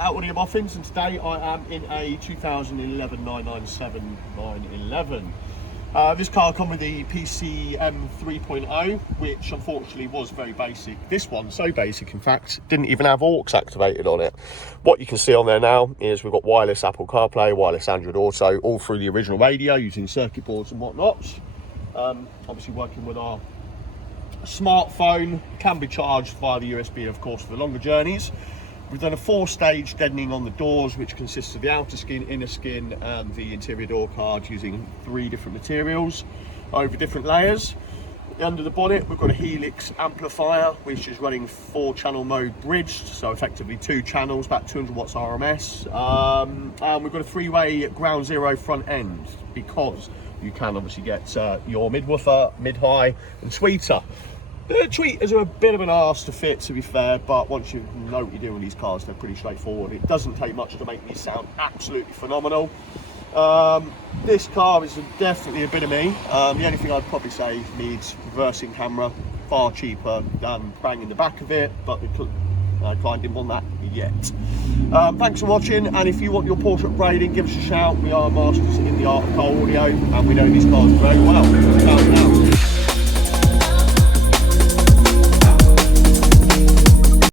at Audio Boffins, and today I am in a 2011 997 911. This car comes with the PCM 3.0, which unfortunately was very basic. This one, so basic in fact, didn't even have aux activated on it. What you can see on there now is we've got wireless Apple CarPlay, wireless Android Auto, all through the original radio using circuit boards and whatnot. Obviously working with our smartphone, can be charged via the USB of course for the longer journeys. We've done a 4-stage deadening on the doors, which consists of the outer skin, inner skin and the interior door card, using 3 different materials over different layers. Under the bonnet we've got a Helix amplifier which is running 4-channel mode bridged, so effectively 2 channels, about 200 watts RMS. And we've got a 3-way ground zero front end, because you can obviously get your mid-woofer, mid-high and tweeter. The tweeters are a bit of an arse to fit, to be fair, but once you know what you're doing with these cars, they're pretty straightforward. It doesn't take much to make these sound absolutely phenomenal. This car is definitely a bit of me. The only thing I'd probably say needs reversing camera, far cheaper than banging the back of it, but the client didn't want that yet. Thanks for watching, and if you want your Porsche upgrading, give us a shout. We are masters in the art of car audio, and we know these cars very well.